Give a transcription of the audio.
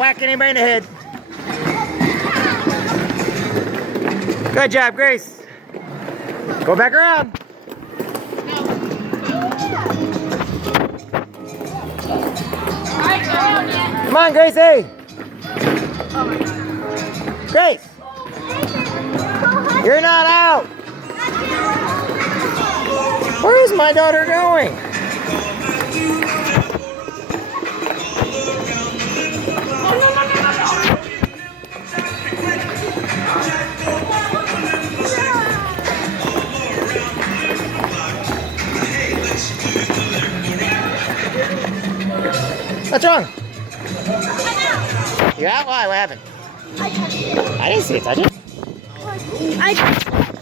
whack anybody in the head. Good job, Grace. Go back around. Come on, Gracie. Grace. You're not out. Where is my daughter going? What's wrong? You out? Why? What happened? I touched it. I didn't see it touch it. I touched it.